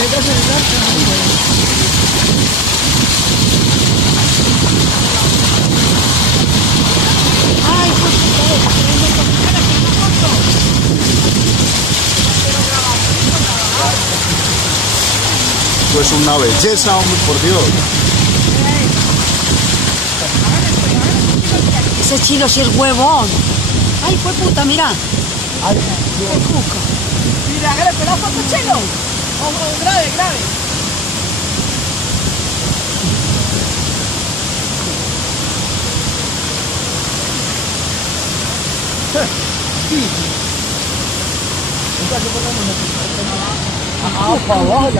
Ay, pues una belleza, hombre, por Dios. ese chilo sí es huevón. Ay, fue puta, mira. Ay, Qué cuca. Mira, hágale pedazo a tu chelo. Ojo, grave, grave. para abajo,